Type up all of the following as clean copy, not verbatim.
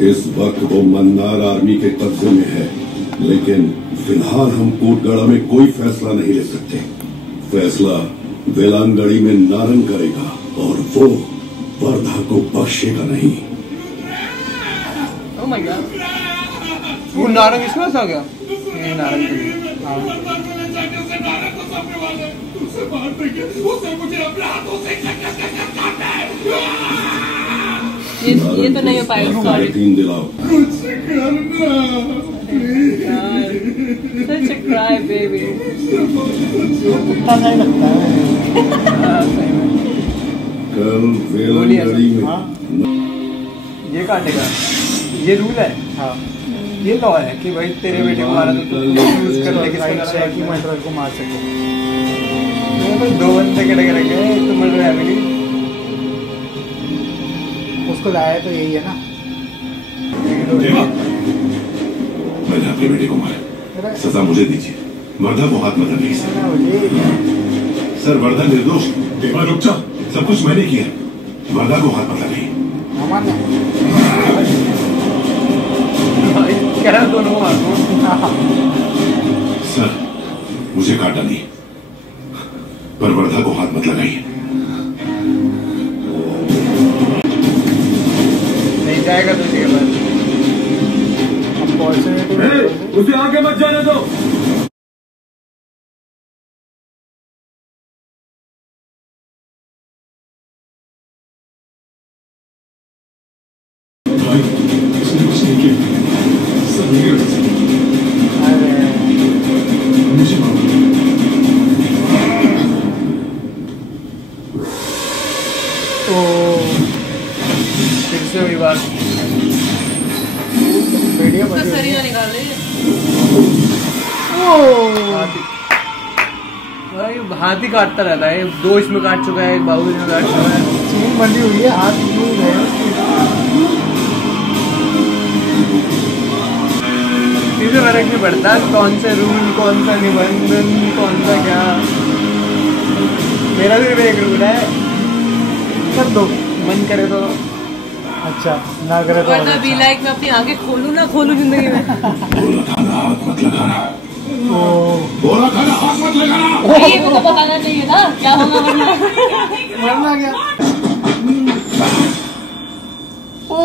इस वक्त वो मन्नार आर्मी के कब्जे में है, लेकिन फिलहाल हम कोटगढ़ा में कोई फैसला नहीं ले सकते। फैसला वेलांगड़ी में नारंग करेगा और वो वर्धा को बख्शेगा नहीं। ओह माय गॉड, वो नारंग इसके पास आ गया। ये नारंग तो ये तो नहीं हो पाएगा। सॉरी, 3 दिलाओ। Such a cry baby। कुत्ता नहीं लगता है। कल वेलांगड़ी में ये काटेगा, ये रूल है। हाँ, ये लॉ है कि भाई तेरे बेटे को मारा तो यूज कर ले किसको कि मर्डर को मार सके। तो 2 बंदे खड़े रखे हैं तो मर्डर फैमिली उसको लाया तो यही है ना। मैंने अपने बेटे को मारा, सजा मुझे दीजिए। वर्धा को हाथ मत लगाइए सर, वर्धा निर्दोष। देवा रुक जा, सब कुछ मैंने किया। वर्धा को हाथ मत लगाइए। कह रहा दोनों को मार दो। सर मुझे काटा नहीं, पर वर्धा को हाथ मत लगाइए। नहीं जाएगा तो ठीक है। उसे आगे मत जाने दो। उसने कुछ नहीं किया, सब मेरी वजह से। मुझे माफ फिर से वही बात। सर ही ना निकाल रही है। हाथ ही काटता रहता है। 2 इसमें काट चुका है, एक बाबू में काट चुका है। चीन बंदी हुई है, हाथ यूज है। चीजें फर्क नहीं पड़ता कौन से रूल, कौन सा निबंधन, कौन सा क्या। मेरा सिर्फ एक रूल है, कर दो, मन करे तो अच्छा, ना करे तो वरना बी लाइक मैं अपनी आंखें खोलूं ना खोलूं जिंदगी में। बोला था ना हाथ मत लगाना, बोला था ना हाथ मत लगाना। ये तो बताना चाहिए था क्या होगा वरना। मरना क्या। ओ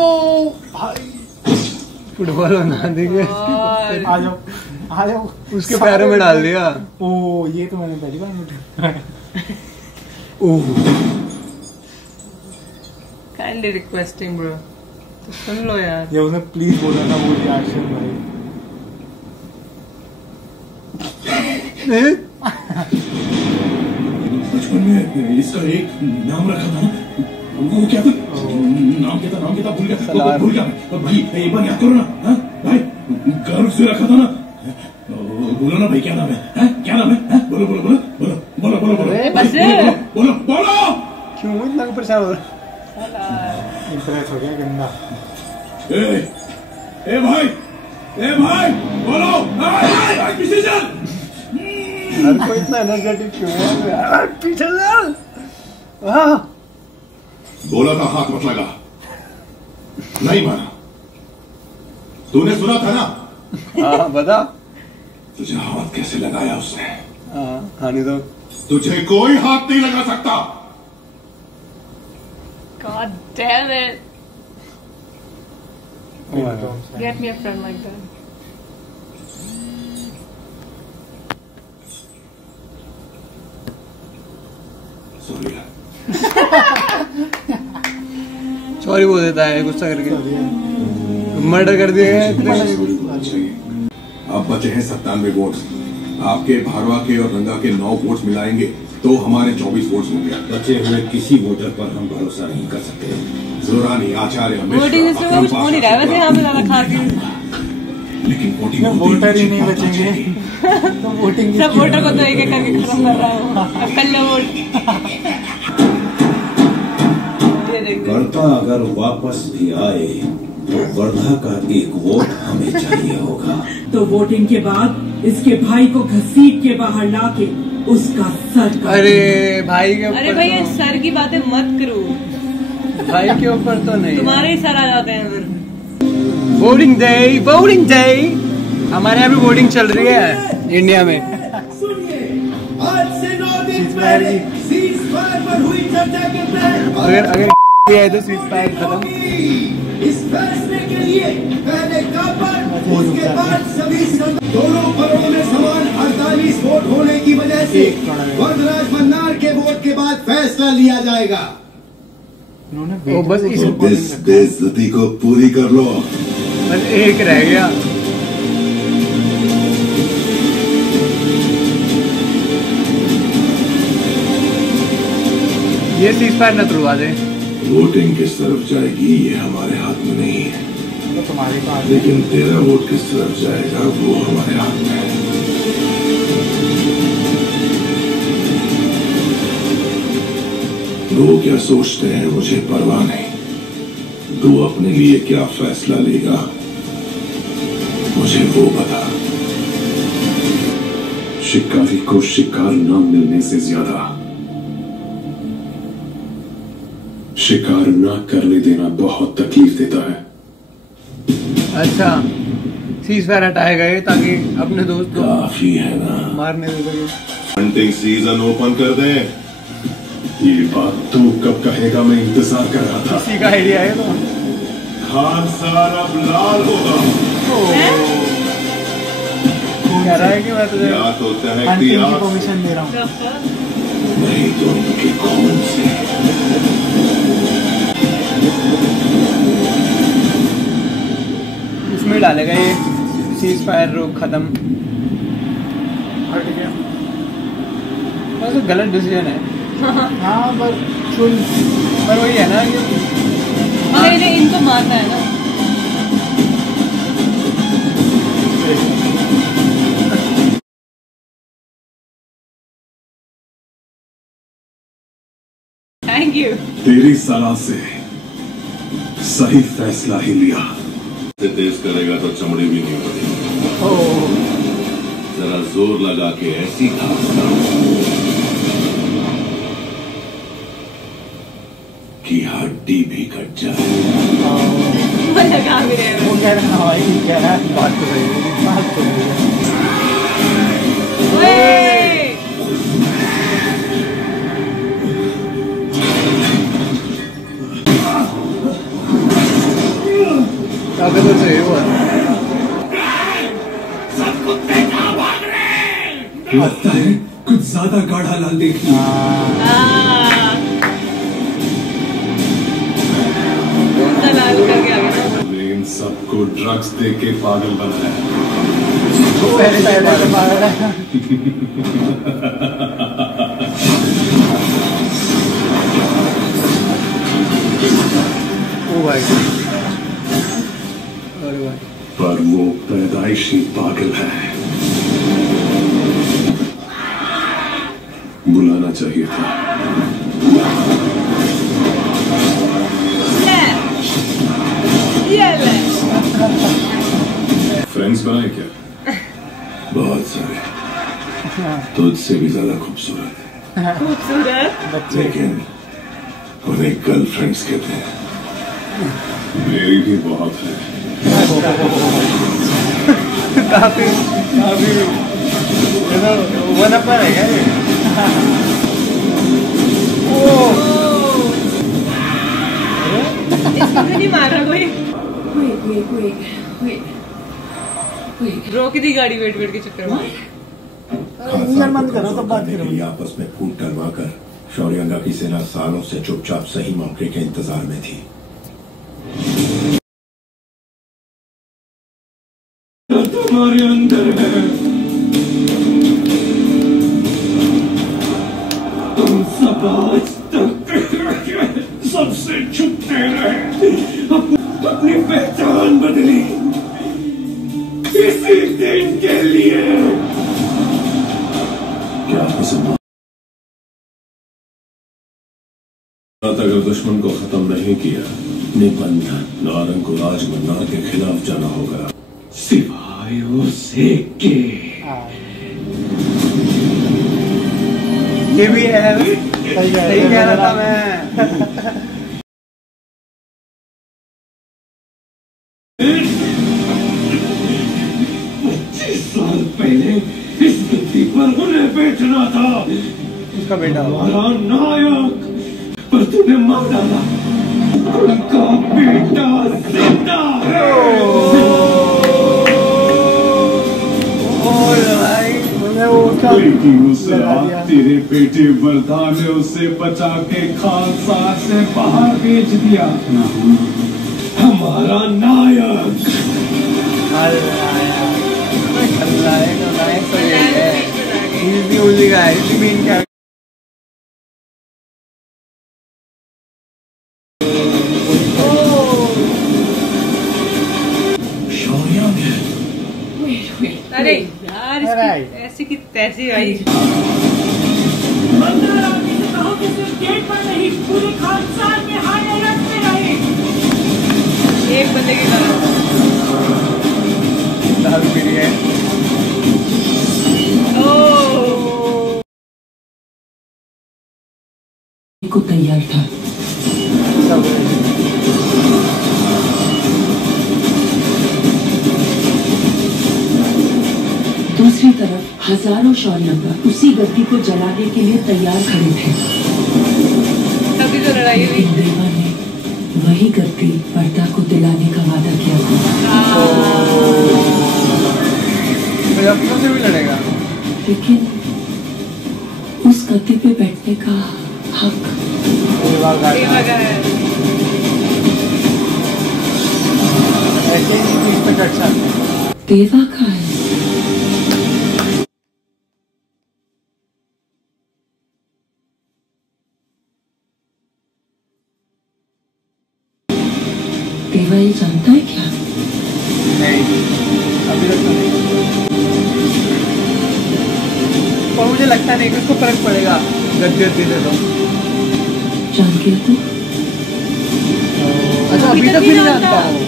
भाई, फुटबॉल बना देंगे। आ जाओ आ जाओ, उसके पैरों में डाल दिया। ओ ये तो मैंने पहली बार नोटिस। ओह काइंडली रिक्वेस्टिंग ब्रो, तो सुन लो यार। ये उसने प्लीज बोला था वो रिएक्शन भाई। बचपन में इसका एक नाम रखा था ना, वो क्या था? नाम क्या था भूल गया मैं। और भाई एक बार याद करो ना। हाँ भाई, गर्व से रखा था ना। बोलो ना भाई, क्या नाम है? क्या नाम है? बोलो बोलो बोलो बोलो बोलो बोलो बोलो बोलो बोलो। क्यों इतना परेशान हो रहा? इंप्रेस हो गया गंदा। ए भाई बोलो। पीछे चल। हर कोई इतना एनर्जेटिक क्यों है यार? पीछे चल। बोला था हाथ मत लगा, नहीं माना। तूने सुना था ना? हाँ बता। तुझे हाथ कैसे लगाया उसने? हाँ नहीं तो तुझे कोई हाथ नहीं लगा सकता। God damn it! Oh my God. Get me a friend like that. Sorry बोल देता है गुस्सा करके। मर्डर कर दिया गया इतने। अब बचे हैं 97 वोट। आपके भारवा के और रंगा के 9 वोट मिलाएंगे तो हमारे 24 वोट होंगे। बचे हुए किसी वोटर पर हम भरोसा नहीं कर सकते। जोरानी, आचार्य, वोटिंग से कुछ हो नहीं रहा है वैसे यहाँ पे ज्यादा खास। लेकिन वोटिंग वोटर ही नहीं बचेंगे तो वोटिंग सब वोटर को तो एक एक करके खत्म कर रहा हूँ। कर लो वोट। वर्धा अगर वापस भी आए तो वर्धा का एक वोट हमें चाहिए होगा। तो वोटिंग के बाद इसके भाई को घसीट के बाहर लाके उसका सर। अरे भाई के ऊपर। अरे भाई ये सर की बातें मत करो। भाई के ऊपर तो नहीं, तुम्हारे ही सर आ जाते हैं फिर। Voting day. हमारे यहाँ भी वोटिंग चल रही है इंडिया में। आज से 9 दिन पहले सीज़फायर पर हुई चर्चा के तहत अगर ये है तो सीज़फायर खत्म। इस फैसले के लिए पहले कापर उसके बाद सभी दोनों परों में समान 48 वोट होने की वजह से वरदराज मन्नार के वोट के बाद फैसला लिया जाएगा। वो बस इस बेइज्जती को पूरी कर लो। बस एक रह गया। ये सीज़फायर न तुड़वा दे। वोटिंग किस तरफ जाएगी ये हमारे हाथ में नहीं है, तो तुम्हारे पास लेकिन तेरा वोट किस तरफ जाएगा वो हमारे हाथ में है। लोग क्या सोचते हैं मुझे परवाह नहीं। तू अपने लिए क्या फैसला लेगा मुझे वो बता। शिकारी को शिकार न मिलने से ज्यादा शिकार न करने देना बहुत तकलीफ देता है। अच्छा, सीज़फायर हटाएगा ये ताकि अपने दोस्त को काफी है ना, मारने दे सके। हंटिंग सीजन ओपन कर दे। ये बात तू कब कहेगा, मैं इंतजार कर रहा था। इसी का आइडिया है तो। खान सार अब लाल होगा। कह रहा है कि मैं तुझे या तो तहकती हंटिंग की आग परमिशन दे रहा हूँ। नहीं तो उनके खून से। इसमें डालेगा ये सीज़फायर खत्म। हट गया। वैसे गलत डिसीजन है। हाँ पर चुन पर वही है ना कि नहीं इनको मारना है ना। Thank you. तेरी सलाह से सही फैसला ही लिया। तेज करेगा तो चमड़ी भी नहीं होती। जरा जोर लगा के ऐसी घासता कि हड्डी भी कट जाए। लगा भी रहे वो कह रहा है भाई, कह रहा है बात तो सही है, बात तो सही है। अगर तो सही हुआ। लगता है कुछ ज्यादा गाढ़ा लाल देख लिया। लाल करके आ गया। इन सबको ड्रग्स दे के पागल बनाया। पहले से पागल है। ओ भाई, अरे भाई, पर वो पैदाइशी पागल है। बुलाना चाहिए था। फ्रेंड्स बनाए क्या? बहुत सारे, तुझसे भी ज्यादा खूबसूरत। खूबसूरत लेकिन उन्हें गर्लफ्रेंड्स कहते हैं। मेरी भी बहुत है। काफी वन अपर है क्या ये? इसको नहीं मार रहा कोई। रोक दी गाड़ी वेट वेट के चक्कर में। इंजन बंद करो तब बात करो। आपस में फूट डलवाकर शौर्यंगा की सेना सालों से चुपचाप सही मौके के इंतजार में थी। तुम्हारे अंदर है, तुम सब आज तक सबसे छुपते रहे, अपनी पहचान बदली इसी दिन के लिए। क्या पसंद? अगर दुश्मन को खत्म नहीं किया, निबंधन नारंग को राज मन्नार के खिलाफ जाना होगा, सिवाय उसे के। ये भी है, सही कह रहा था मैं। 25 साल पहले इस गद्दी पर उन्हें बैठना था, उसका बेटा हमारा नायक, पर तूने मार डाला। उनका बेटा जिंदा है। बेटी उसरा तेरे बेटे वर्धा ने उसे बचा के खालसा से बाहर भेज दिया। हमारा नायक अरे यार ऐसी की तैसी आई। मंदिर आदमी से कहो कि सिर्फ गेट पर नहीं पूरे खानसाद में हाई अलर्ट में रहे। एक बंदे की तरह दारू पी रही है। को तैयार था। दूसरी तरफ हजारों शौर्यंगा उसी गद्दी को जलाने के लिए तैयार खड़े थे। तभी तो लड़ाई हुई। देवा ने वही गद्दी पर्दा को दिलाने का वादा किया था। से भी लड़ेगा, लेकिन उस गद्दी पे बैठने का हक देवा का है। ऐसे ही चीज पे कट सकते हैं। देवा का है। देवा ये जानता है क्या? नहीं, अभी तक तो नहीं। और मुझे लगता नहीं कि उसको फर्क पड़ेगा गद्दी दे दो। जान गया तू? अच्छा, अभी तक भी नहीं जानता हूँ।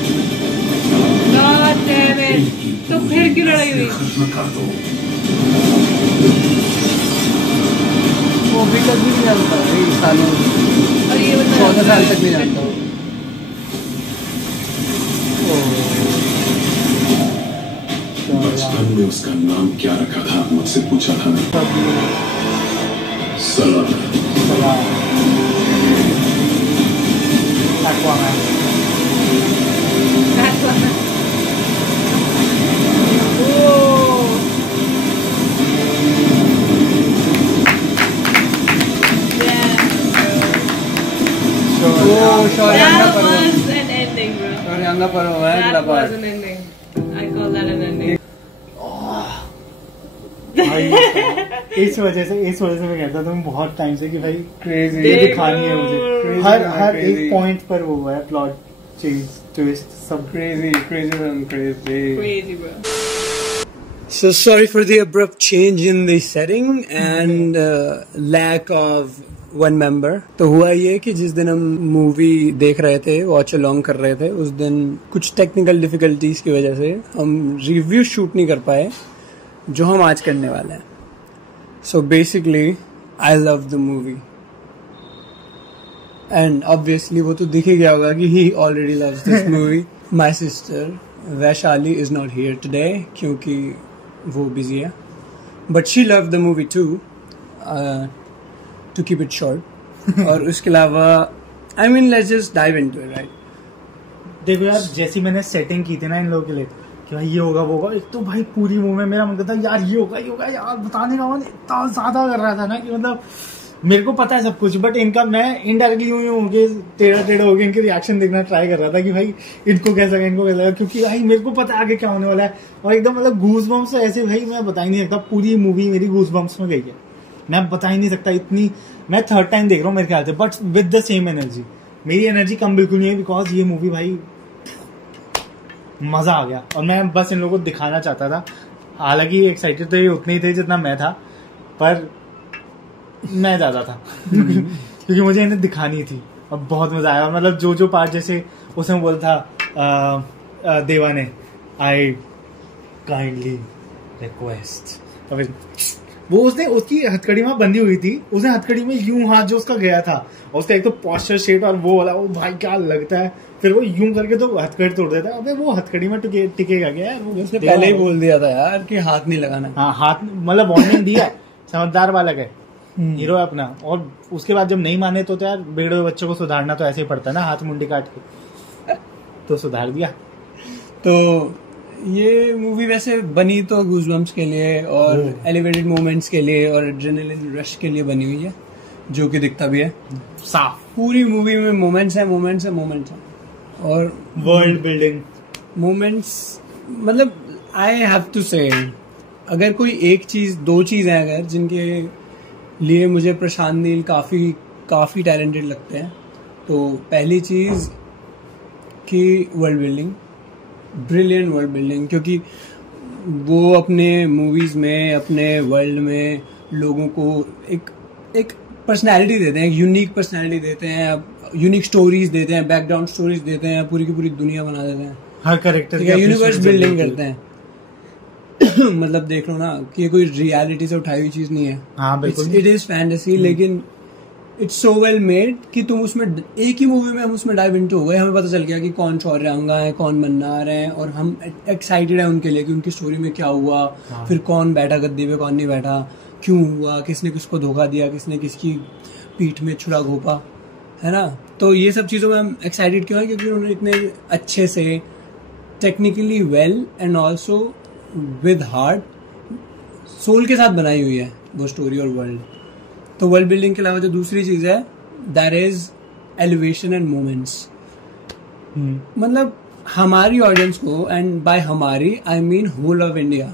तो फिर क्यों लड़ाई हुई? वो अभी तक भी नहीं जानता, सालों और ये 14 साल तक नहीं जानता हूँ। बचपन में उसका नाम क्या रखा था मुझसे पूछा था ना। सलाम। That was an ending, bro. शौर्यांगा पर्व है अगला That was part. an ending. I call that an ending. इस वजह से मैं कहता था बहुत टाइम से कि भाई क्रेजी ये दिखानी है मुझे। हर एक पॉइंट पर वो है प्लॉट चेंज ट्विस्ट सब। crazy, crazy. Crazy, bro. So sorry for the abrupt change in the setting and lack of one member. तो हुआ ये कि जिस दिन हम मूवी देख रहे थे, वॉच अलोंग कर रहे थे, उस दिन कुछ टेक्निकल डिफिकल्टीज की वजह से हम रिव्यू शूट नहीं कर पाए जो हम आज करने वाले हैं. So basically, I love the movie. And obviously वो तो दिख ही गया होगा कि he already loves this movie. My sister Vaishali is not here today क्योंकि वो busy है. But she loved the movie too. To keep it short. और उसके अलावा I mean let's just dive into it, right? देखो यार, जैसी मैंने सेटिंग की थी ना इन लोगों के लिए कि भाई ये होगा वो होगा, एक तो भाई पूरी मूवी में मेरा मन करता यार ये होगा यार, बताने का मन इतना ज्यादा कर रहा था ना कि मतलब मेरे को पता है सब कुछ, बट इनका मैं इनडायरेक्टली यूं होके टेढ़ा होके इनके रिएक्शन देखना ट्राई कर रहा था कि भाई इनको कैसा क्योंकि भाई मेरे को पता है आगे क्या होने वाला है. और एकदम मतलब गूज बम्स ऐसे भाई मैं बता ही नहीं सकता, पूरी मूवी मेरी गूज बम्स में गई है, मैं बता ही नहीं सकता इतनी. मैं थर्ड टाइम देख रहा हूँ मेरे ख्याल से, but with the same energy. मेरी एनर्जी कम बिल्कुल नहीं है बिकॉज ये मूवी भाई मजा आ गया. और मैं बस इन लोगों को दिखाना चाहता था, हालांकि एक्साइटेड तो ये उतने ही थे जितना मैं था, पर मैं ज्यादा था क्योंकि मुझे इन्हें दिखानी थी और बहुत मजा आया. और मतलब जो पार्ट जैसे उसमें बोला था देवा ने, आई काइंडली रिक्वेस्ट, और फिर वो उसने उसकी हथकड़ी में बंधी हुई थी, उसने हथकड़ी में यूं हाथ जो उसका गया था, और उसका एक तो पॉस्चर शेट और वो वाला, वो भाई क्या लगता है, फिर वो यूं करके तो हथकड़ी तोड़ देता है। अबे वो हथकड़ी में टिकेगा क्या यार, वो उसने पहले ही बोल दिया था यार कि हाथ नहीं लगाना। हाँ हाथ मतलब वार्निंग दिया, समझदार बालक है, हीरो है अपना। और उसके बाद जब नहीं माने तो यार बिगड़े हुए बच्चों को सुधारना तो ऐसे ही पड़ता है ना, हाथ मुंडी काट के, तो सुधार दिया। तो ये मूवी वैसे बनी तो गूज़बम्प्स के लिए और एलिवेटेड मोमेंट्स के लिए और एड्रेनलिन रश के लिए बनी हुई है, जो कि दिखता भी है साफ। पूरी मूवी में मोमेंट्स है, मोमेंट्स है, मोमेंट्स है और वर्ल्ड बिल्डिंग मोमेंट्स। मतलब आई हैव टू से, अगर कोई एक चीज, दो चीज है अगर जिनके लिए मुझे प्रशांत नील काफी टैलेंटेड लगते हैं, तो पहली चीज कि world building, brilliant world building, क्योंकि वो अपने मूवीज में, अपने वर्ल्ड में लोगों को एक पर्सनैलिटी देते हैं, एक यूनिक पर्सनैलिटी देते हैं, यूनिक स्टोरीज देते हैं, बैकग्राउंड स्टोरीज देते हैं, पूरी की पूरी दुनिया बना देते हैं, हर कैरेक्टर यूनिवर्स बिल्डिंग करते हैं। मतलब देख लो ना कि ये कोई रियलिटी से उठाई हुई चीज नहीं है। हाँ बिल्कुल, इट इज फैंटेसी, लेकिन इट्स सो वेल मेड कि तुम उसमें एक ही मूवी में हम उसमें डाइव इनटू हो गए, हमें पता चल गया कि कौन शौर्यांगा है, कौन मन्नार है, और हम एक्साइटेड है उनके लिए कि उनकी स्टोरी में क्या हुआ। हाँ। फिर कौन बैठा गद्दी पे, कौन नहीं बैठा, क्यों हुआ, किसने किसको धोखा दिया, किसने किसकी पीठ में छुरा घोपा, है ना। तो ये सब चीज़ों में हम एक्साइटेड क्यों है, क्योंकि उन्होंने इतने अच्छे से technically well and also with heart, soul के साथ बनाई हुई है वो स्टोरी और वर्ल्ड। तो वर्ल्ड बिल्डिंग के अलावा जो दूसरी चीज है, that is elevation and moments. मतलब हमारी ऑडियंस को, एंड बाय हमारी I mean whole of India,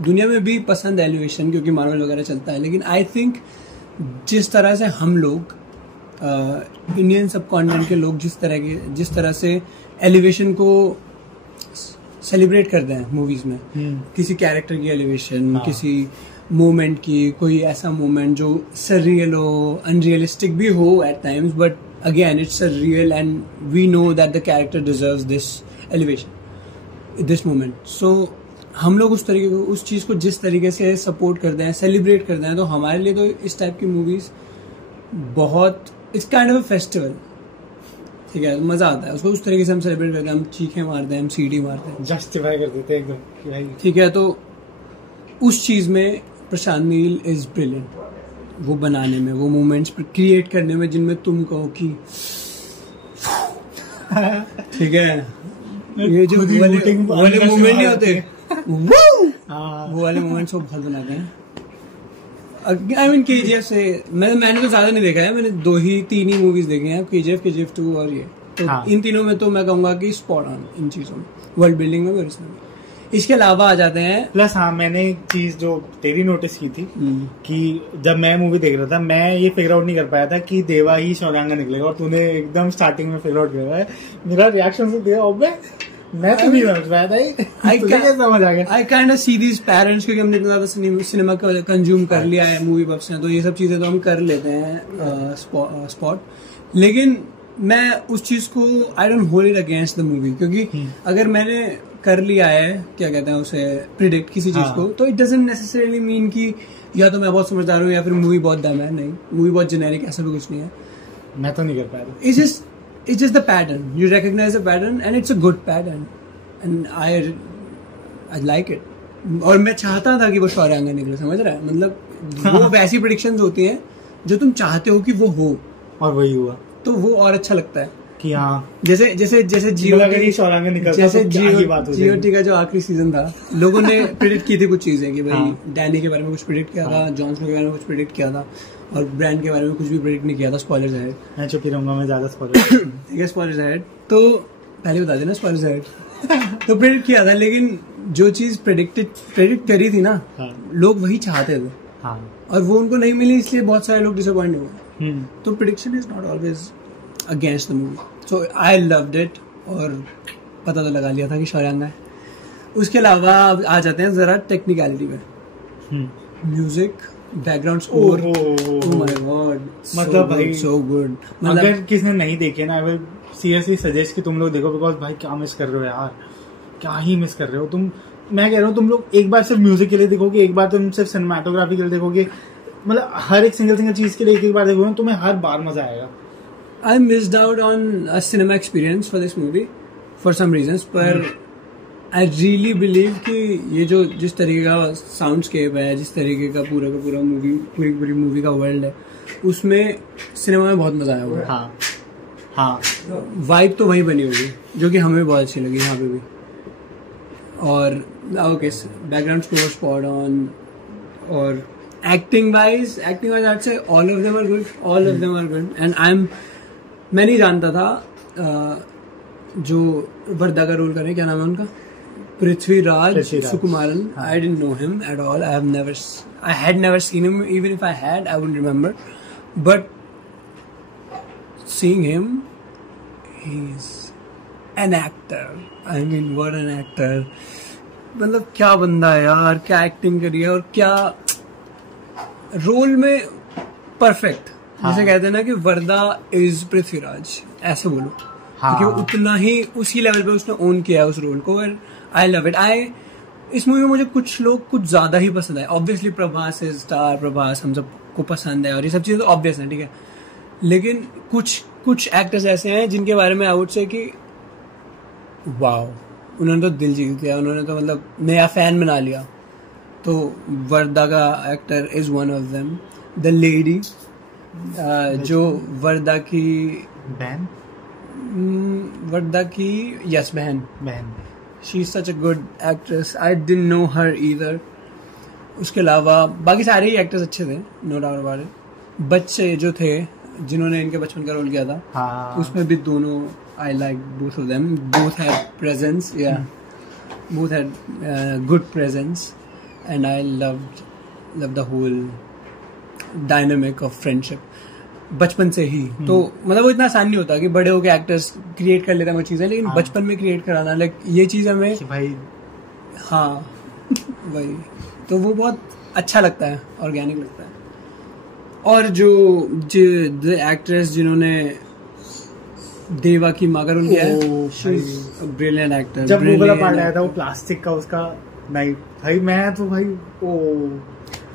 दुनिया में भी पसंद है एलिवेशन क्योंकि मार्वल वगैरह चलता है, लेकिन आई थिंक जिस तरह से हम लोग इंडियन सब कॉन्टिनेंट के लोग जिस तरह से एलिवेशन को सेलिब्रेट करते हैं मूवीज में, किसी कैरेक्टर की एलिवेशन, किसी मोमेंट की, कोई ऐसा मोमेंट जो सररियल हो, अनरियलिस्टिक भी हो at times, but again it's real and we know that the character deserves this elevation, this moment. So हम लोग उस तरीके को, उस चीज को जिस तरीके से सपोर्ट करते हैं, सेलिब्रेट करते हैं, तो हमारे लिए तो इस टाइप की मूवीज बहुत, it's kind of a festival, ठीक है, मजा आता है उसको। उस तरीके से हम सेलिब्रेट करते हैं, हम चीखें मारते हैं, हम सीटी मारते हैं, जस्टिफाई कर देते हैं एकदम, ठीक है। तो उस चीज में प्रशांत नील इज ब्रिलियंट, वो बनाने में, वो मोमेंट्स क्रिएट करने में जिनमें तुम कहो कि ठीक है, ये जो वाले मोमेंट नहीं होते वो वाले मोमेंट्स वो बहुत बनाते हैं। आई मीन KGF से मैंने तो ज्यादा नहीं देखा है, मैंने 2-3 ही मूवीज देखी हैं, KGF 2 और ये, तो इन तीनों में तो मैं कहूंगा कि स्पॉट ऑन इन चीजों में, वर्ल्ड बिल्डिंग में भी और इसमें भी। इसके अलावा आ जाते हैं प्लस, हाँ मैंने एक चीज जो तेरी नोटिस की थी कि जब मैं मूवी देख रहा था, मैं ये फिगर आउट नहीं कर पाया था कि देवा ही शौर्यांगा निकलेगा, और तूने एकदम स्टार्टिंग में फिगर आउट किया है। मेरा रिएक्शन से दिया, मैं तो नहीं समझ पाया था, समझ आ गया। I kind of see these parents, क्योंकि हमने इतना ज्यादा सिनेमा कंज्यूम कर लिया है, मूवी बफ्स हैं, तो ये सब चीजें तो हम कर लेते हैं स्पॉट, लेकिन मैं उस चीज को I don't hold it against the movie, क्योंकि अगर मैंने कर लिया है, क्या कहते हैं उसे, प्रिडिक्ट किसी चीज को, तो इट डजंट नेसेसरीली मीन कि या तो मैं बहुत समझदार हूँ या फिर मूवी बहुत दम है। नहीं, मूवी बहुत जेनेरिक, ऐसा भी कुछ नहीं है। मैं तो नहीं कर पाया। It's just the pattern. You recognize the pattern and it's a good pattern. And I like it. और मैं चाहता था कि वो शौर्यांगा निकले, समझ रहा है, मतलब वो वैसी प्रेडिक्शंस होती हैं जो तुम चाहते हो कि वो हो, और वही हुआ, तो वो और अच्छा लगता है कि हाँ, जैसे शौर्यांगा निकलता, जैसे GOT का जो आखिरी सीजन था, लोगों ने प्रेडिक्ट की थी कुछ चीजें कि भाई डैनी के बारे में कुछ प्रेडिक्ट किया था, जॉन स्नो के बारे में कुछ प्रेडिक्ट किया था, और ब्रांड के बारे में कुछ भी प्रेडिक्ट नहीं किया था। स्पॉयलर्स अहेड, मैं चुप ही रहूंगा, मैं ज्यादा स्पॉयलर ठीक है, स्पॉयलर्स अहेड तो पहले बता देना, स्पॉयलर्स अहेड तो प्रेडिक्ट किया था, लेकिन जो चीज प्रेडिक्ट करी थी ना, लोग वही चाहते थे, और वो उनको नहीं मिली, इसलिए बहुत सारे लोग डिसअपॉइंट हुए। तो prediction is not always against the movie, so I loved it, और पता तो लगा लिया था कि शौर्यांगा है। उसके अलावा आ जाते हैं जरा टेक्निकलिटी में, music, background score, oh my God, मतलब भाई सो गुड। अगर किसने नहीं देखे ना, आई विल सीरियसली सजेस्ट कि तुम लोग देखो, बिकॉज भाई क्या मिस कर रहे हो यार, क्या ही मिस कर रहे हो तुम। मैं कह रहा हूँ तुम लोग एक बार सिर्फ म्यूजिक के लिए देखोगे, एक बार तुम सिर्फ सिनेमाटोग्राफी के लिए देखोगे, मतलब हर एक सिंगल चीज के लिए एक बार देखोगे, तुम्हें हर बार मजा आएगा. I missed out on a cinema experience for this movie for some reasons, पर I really believe कि ये जो जिस तरीके का साउंडस्केप है, जिस तरीके का पूरा मूवी, पूरी मूवी का वर्ल्ड है, उसमें सिनेमा में बहुत मजा आया होगा. हाँ वाइब तो वही बनी होगी जो कि हमें बहुत अच्छी लगी यहाँ पे भी. और okay, background score spot on, और acting wise I'd say all of them are good and मैं नहीं जानता था जो वर्दा का रोल करे, क्या नाम है उनका, Prithviraj Sukumaran. I didn't know him at all. I had never seen him. Even if I had, I wouldn't remember. But seeing him, he's an actor. I mean, what an actor. मतलब क्या बंदा है यार, क्या एक्टिंग करी है और क्या रोल में परफेक्ट. जैसे कहते हैं ना कि वर्दा इज पृथ्वीराज, ऐसे बोलो. क्योंकि उतना ही उसी लेवल पे उसने ओन किया है उस रोल को. I love it. इस मूवी में मुझे कुछ लोग कुछ ज्यादा ही पसंद आए. Obviously Prabhas is star, Prabhas हम सबको पसंद है और ये सब चीजें तो ऑब्वियस है, ठीक है. लेकिन कुछ एक्टर्स ऐसे हैं जिनके बारे में आई वुड से कि वाओ, उन्होंने तो दिल जीत लिया, उन्होंने तो मतलब नया फैन बना लिया. तो वर्दा का actor is one of them. The lady जो वर्दा की बहन, बहन, she is such a good actress. I didn't know her either. उसके अलावा बाकी सारे ही एक्टर्स अच्छे थे, नो डाउट अबाउट इट. बच्चे जो थे जिन्होंने इनके बचपन का रोल किया था, उसमें भी दोनों I like both of them. Both had presence, both had good presence and I loved the whole dynamic of friendship बचपन से ही. तो मतलब वो इतना आसान नहीं होता कि बड़े होके एक्टर्स क्रिएट कर लेते हैं वो चीजें, लेकिन बचपन में क्रिएट कराना, लाइक ये चीज हमें भाई वही, तो वो बहुत अच्छा लगता है, ऑर्गेनिक लगता है. और जो एक्ट्रेस जिन्होंने देवा की माँ का रोल किया है, ब्रिलियंट एक्टर. जब वो वाला पार्ट आया था वो प्लास्टिक का, उसका नहीं भाई, मैं तो भाई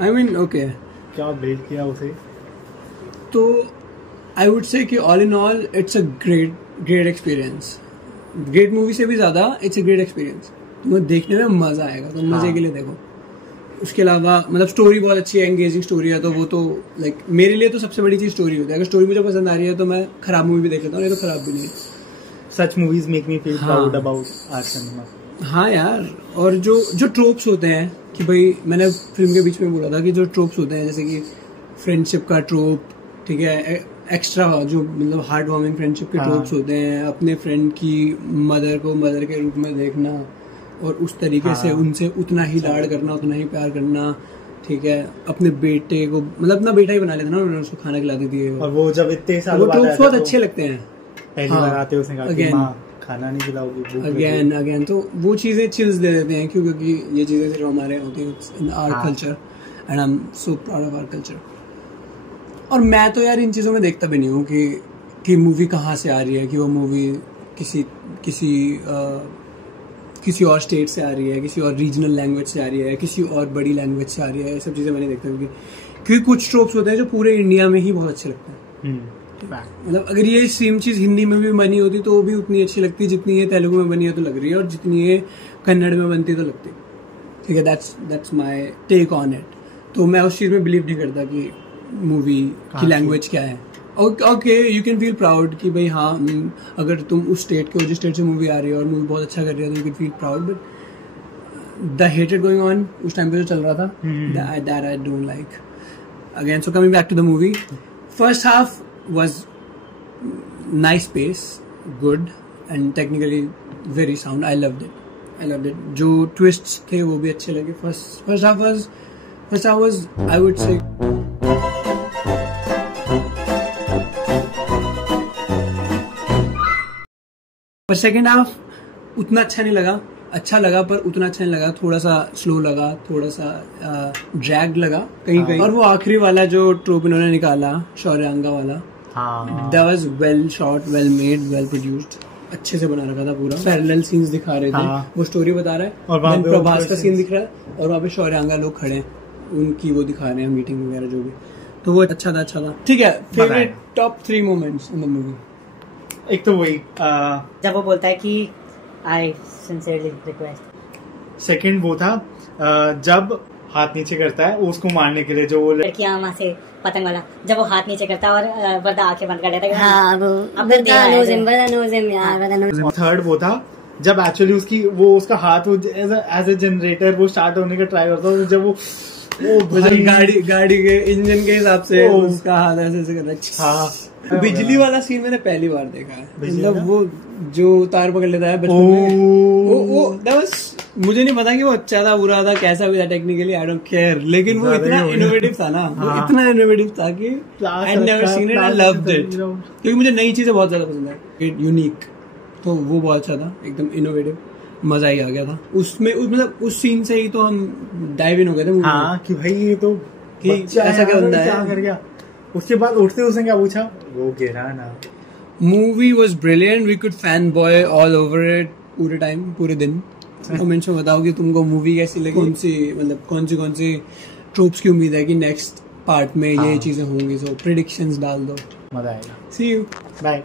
आई मीन ओके, क्या बिल्ड किया उसे. तो आई वुड से कि all in all it's a great experience. Great movie से भी ज्यादा इट्स अ ग्रेट एक्सपीरियंस. तुम्हें देखने में मजा आएगा, तो मजे के लिए देखो. उसके अलावा मतलब स्टोरी बहुत अच्छी है, एंगेजिंग स्टोरी है, तो वो तो लाइक मेरे लिए तो सबसे बड़ी चीज स्टोरी होती है. अगर स्टोरी मुझे पसंद आ रही है तो मैं खराब मूवी भी देख लेता हूँ, नहीं तो खराब भी नहीं. Such movies make me feel proud about our cinema. हाँ यार, और जो ट्रोप्स होते हैं कि भाई, मैंने फिल्म के बीच में बोला था कि जो ट्रोप्स होते हैं जैसे कि फ्रेंडशिप का ट्रोप, ठीक है, एक्स्ट्रा जो मतलब हार्ट वार्मिंग फ्रेंडशिप के ट्रोप्स होते हैं, अपने फ्रेंड की मदर को मदर के रूप में देखना और उस तरीके से उनसे उतना ही लाड करना, उतना ही प्यार करना, ठीक है. अपने बेटे को मतलब अपना बेटा ही बना लेता ना, उन्होंने उसको खाना खिलाती थी. और वो जब इतने साल वो ट्रोप्स बहुत अच्छे लगते हैं. पहली बार आते उसने कहा कि माँ खाना नहीं खिलाओगी, अगेन तो वो चीजें चिल्स दे देते हैं. क्यों? क्योंकि ये चीजें सिर्फ हमारे होती हैं in our culture and I am so proud of our culture. और मैं तो यार इन चीज़ों में देखता भी नहीं हूँ कि मूवी कहाँ से आ रही है, कि वो मूवी किसी और स्टेट से आ रही है, किसी और रीजनल लैंग्वेज से आ रही है, किसी और बड़ी लैंग्वेज से आ रही है. ये सब चीज़ें मैंने देखता हूँ क्योंकि कुछ ट्रोप्स होते हैं जो पूरे इंडिया में ही बहुत अच्छे लगते हैं. मतलब अगर ये सेम चीज़ हिंदी में भी बनी होती तो वो भी उतनी अच्छी लगती जितनी ये तेलुगु में बनी है तो लग रही है, और जितनी ये कन्नड़ में बनती तो लगती. ठीक है, that's my take on it. तो मैं उस चीज़ में बिलीव नहीं करता कि मूवी की लैंग्वेज क्या है. Okay, you can feel proud कि भाई हाँ, अगर तुम उस स्टेट के जिस स्टेट से मूवी आ रही है और मूवी बहुत अच्छा कर रही है तो you can feel proud. But the hated going on उस टाइम पे जो चल रहा था, that I don't like. Again, so coming back to the movie, first half was nice pace, good and technically very sound. I loved it. जो twists थे वो भी अच्छे लगे. First half was I would say पर second half उतना अच्छा नहीं लगा. अच्छा लगा पर उतना अच्छा नहीं लगा. थोड़ा सा स्लो लगा, थोड़ा सा ड्रैग लगा कहीं. और वो आखिरी वाला जो ट्रोप इन्होंने निकाला, शौर्यांगा वाला, that was well shot, well made, well produced. अच्छे से बना रखा था पूरा, पैरेलल सीन्स दिखा रहे थे। हाँ। वो स्टोरी बता रहा है और वहाँ Then पे प्रभास का वो सीन दिख रहा है और वहाँ पे शौर्यांगा लोग खड़े हैं, उनकी वो दिखा रहे हैं मीटिंग वगैरह जो भी, तो वो अच्छा था। ठीक है, favourite top 3 moments in the movie. एक तो वही जब वो बोलता है कि आई सिंसियरली रिक्वेस्ट। सेकंड वो था जब हाथ नीचे करता है उसको मारने के लिए, जो वो लड़कियां वहां से पतंग वाला, जब वो हाथ नीचे करता है और वरदा आंखें बंद कर लेता है। हाँ, वो थर्ड वो था जब एक्चुअली उसका हाथ एज ए जनरेटर वो स्टार्ट होने का ट्राई करता है, जब वो गाड़ी के इंजन के हिसाब से उसका हाथ ऐसे कर रहा है। हाँ, बिजली वाला सीन मैंने पहली बार देखा है, मतलब वो जो तार पकड़ लेता है बचपन में, वो मुझे नहीं पता कि वो अच्छा था बुरा था कैसा भी था टेक्निकली, आई डोंट केयर, लेकिन वो इतना इनोवेटिव था ना, वो इतना इनोवेटिव था कि I never seen it, I loved it, क्योंकि मुझे नई चीजें बहुत ज्यादा पसंद है, यूनिक, तो वो बहुत अच्छा था, एकदम इनोवेटिव, मजा ही आ गया था उसमें। मतलब उस सीन से ही तो हम डाइव इन हो गए थे हाँ, कि भाई ये तो ऐसा क्या बंदा क्या कर गया। उसके बाद उठते उसने क्या पूछा, वो गिरा ना। Movie was brilliant, we could fanboy all over it पूरे टाइम, पूरे दिन। कमेंट्स में बताओ कि तुमको मूवी कैसी लगी, कौन सी ट्रोप्स की उम्मीद है कि नेक्स्ट पार्ट में ये चीजें होंगी, सो प्रेडिक्शंस डाल दो, मजा आएगा। सी यू, बाय।